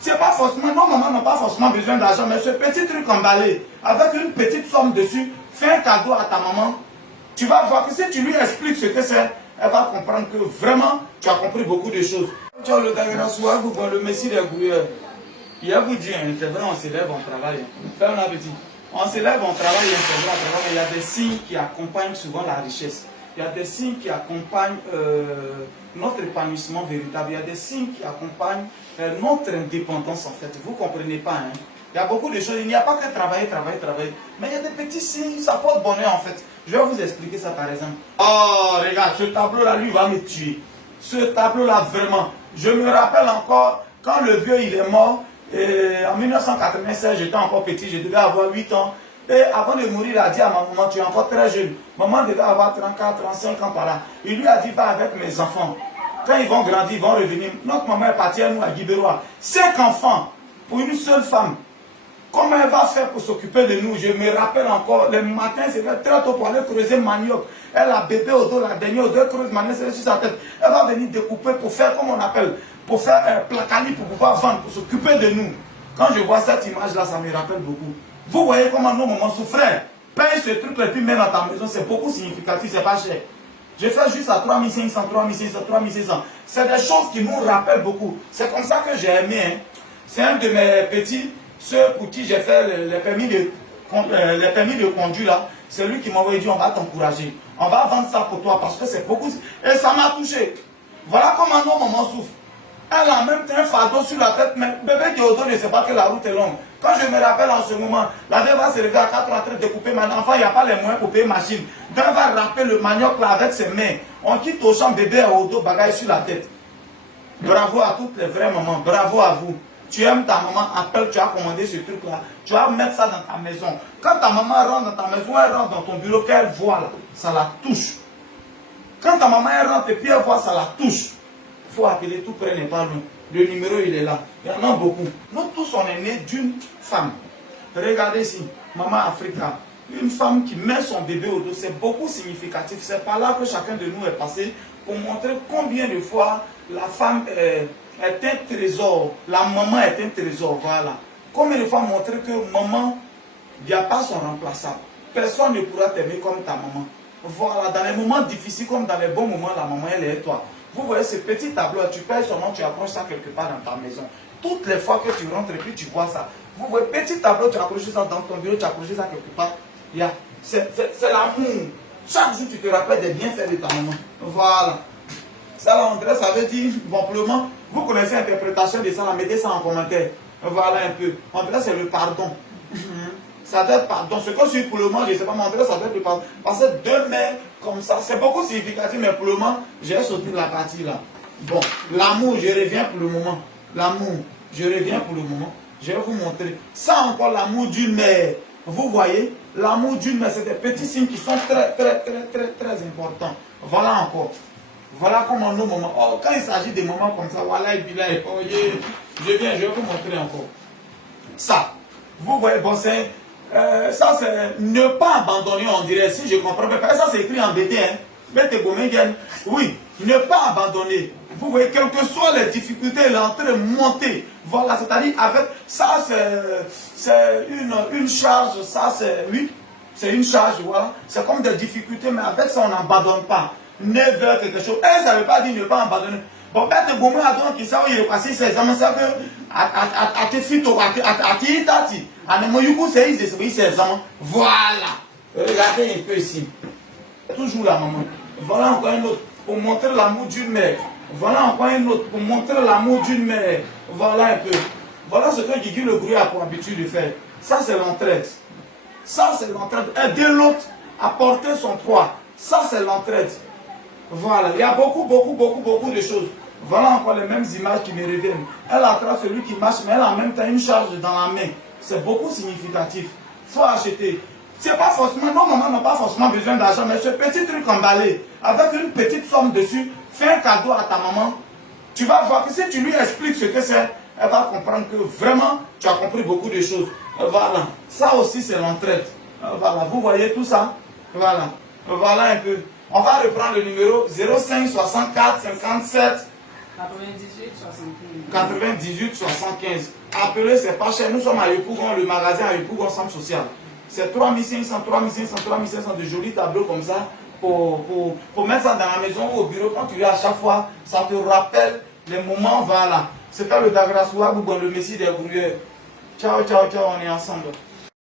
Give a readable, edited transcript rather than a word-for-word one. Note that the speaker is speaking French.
C'est pas forcément, non, maman n'a pas forcément besoin d'argent, mais ce petit truc emballé, avec une petite somme dessus, fais un cadeau à ta maman. Tu vas voir que si tu lui expliques ce que c'est, elle va comprendre que vraiment, tu as compris beaucoup de choses. Tu as le messie des gouilleurs. Il a vous dit, c'est vrai, on s'élève, on travaille. Fais un appétit. On s'élève, on travaille, c'est vrai, on travaille, mais il y a des signes qui accompagnent souvent la richesse. Il y a des signes qui accompagnent notre épanouissement véritable. Il y a des signes qui accompagnent notre indépendance en fait. Vous ne comprenez pas. Hein? Il y a beaucoup de choses. Il n'y a pas que travailler. Mais il y a des petits signes, ça porte bonheur en fait. Je vais vous expliquer ça par exemple. Oh, regarde, ce tableau-là, lui, va me tuer. Ce tableau-là, vraiment. Je me rappelle encore, quand le vieux, il est mort, en 1996, j'étais encore petit, je devais avoir 8 ans. Et avant de mourir, il a dit à ma maman, tu es encore très jeune. Maman devait avoir 34, 35 ans par là. Il lui a dit, va avec mes enfants. Quand ils vont grandir, ils vont revenir. Notre maman est partie à nous à Guibérois. 5 enfants pour une seule femme. Comment elle va faire pour s'occuper de nous? Je me rappelle encore, le matin, c'était très tôt pour aller creuser manioc. Elle a bébé au dos, la dernière au dos, creuse manioc, c'est sur sa tête. Elle va venir découper pour faire, comme on appelle, pour faire un placali pour pouvoir vendre, pour s'occuper de nous. Quand je vois cette image-là, ça me rappelle beaucoup. Vous voyez comment nos mamans souffraient. Paye ce truc-là et puis mets dans ta maison, c'est beaucoup significatif, c'est pas cher. Je fais juste à 3500, 3500, 3500. C'est des choses qui nous rappellent beaucoup. C'est comme ça que j'ai aimé. Hein. C'est un de mes petits, ceux pour qui j'ai fait les permis de conduire là. C'est lui qui m'a dit, on va t'encourager. On va vendre ça pour toi parce que c'est beaucoup. Et ça m'a touché. Voilà comment nos mamans souffrent. Elle a même un fardeau sur la tête, mais bébé Théodore ne sait pas que la route est longue. Quand je me rappelle en ce moment, la vieille va se lever à 4 heures en train de découper mon enfant, il n'y a pas les moyens pour payer machine. Donc elle va râper le manioc là avec ses mains. On quitte au champ, bébé au dos, bagaille sur la tête. Bravo à toutes les vraies mamans, bravo à vous. Tu aimes ta maman, appelle, tu as commandé ce truc là, tu vas mettre ça dans ta maison. Quand ta maman rentre dans ta maison, elle rentre dans ton bureau, qu'elle voit là, ça la touche. Quand ta maman elle rentre et puis elle voit, ça la touche. Il faut appeler, tout près n'est pas loin. Le numéro, il est là. Il y en a beaucoup. Nous tous, on est nés d'une femme. Regardez ici, Maman Africa. Une femme qui met son bébé au dos, c'est beaucoup significatif. C'est par là que chacun de nous est passé pour montrer combien de fois la femme est un trésor. La maman est un trésor, voilà. Combien de fois montrer que maman, il n'y a pas son remplaçable. Personne ne pourra t'aimer comme ta maman. Voilà, dans les moments difficiles comme dans les bons moments, la maman, elle est toi. Vous voyez ce petit tableau, tu payes son nom, tu accroches ça quelque part dans ta maison. Toutes les fois que tu rentres et puis tu vois ça. Vous voyez, petit tableau, tu accroches ça dans ton bureau, tu accroches ça quelque part. C'est l'amour. Chaque jour, tu te rappelles des bienfaits de ta maman. Voilà. Ça, là, André, ça veut dire, simplement, vous connaissez l'interprétation de ça, là, mettez ça en commentaire. Voilà un peu. André, c'est le pardon. Ça doit être pardon. Ce que je suis pour le moment, je ne sais pas, mais André, ça doit être le pardon. Parce que deux mains comme ça, c'est beaucoup significatif, mais pour le moment, j'ai sauté de la partie là. Bon, l'amour, je reviens pour le moment. L'amour, je reviens pour le moment. Je vais vous montrer. Ça encore, l'amour d'une mère. Vous voyez, l'amour d'une mère, c'est des petits signes qui sont très importants. Voilà encore. Voilà comment nos moments. Oh, quand il s'agit des moments comme ça, voilà, et puis là, oh, je viens, je vais vous montrer encore. Ça, vous voyez, bon, c'est. Ça, c'est ne pas abandonner, on dirait, si je comprends bien. Ça, c'est écrit en BT, hein. Oui, ne pas abandonner. Vous voyez, quelles que soient les difficultés, l'entrée, monter. Voilà, c'est-à-dire, avec ça, c'est une charge. Ça, c'est, oui, c'est une charge, voilà. C'est comme des difficultés, mais avec ça, on n'abandonne pas. Never quelque chose. Et ça ne veut pas dire ne pas abandonner. Bon, peut-être que à donc, il s'est passé ses examens, ça que, à tes filles, à tes tati, à Nemoyuku, c'est ses examens. Voilà. Regardez un peu ici. Toujours la maman. Voilà encore un autre pour montrer l'amour d'une mère. Voilà encore un autre pour montrer l'amour d'une mère. Voilà un peu. Voilà ce que Guigui Le Grouillard a pour habitude de faire. Ça, c'est l'entraide. Ça, c'est l'entraide. Aider l'autre à porter son poids. Ça, c'est l'entraide. Voilà. Il y a beaucoup de choses. Voilà encore les mêmes images qui me reviennent. Elle attrape celui qui marche, mais elle a en même temps une charge dans la main. C'est beaucoup significatif. Il faut acheter. C'est pas forcément, non, maman n'a pas forcément besoin d'argent, mais ce petit truc emballé, avec une petite somme dessus, fais un cadeau à ta maman. Tu vas voir que si tu lui expliques ce que c'est, elle va comprendre que vraiment, tu as compris beaucoup de choses. Voilà. Ça aussi, c'est l'entraide. Voilà. Vous voyez tout ça? Voilà. Voilà un peu. On va reprendre le numéro 05 64 57 98 75. Appelez, c'est pas cher. Nous sommes à Yopougon, le magasin à Yopougon Centre Social. C'est 3500 de jolis tableaux comme ça pour mettre ça dans la maison ou au bureau. Quand tu viens à chaque fois, ça te rappelle les moments, voilà. C'est pas le Dagrassoua ou le Messie des Brouilleurs. Ciao, ciao, ciao, on est ensemble.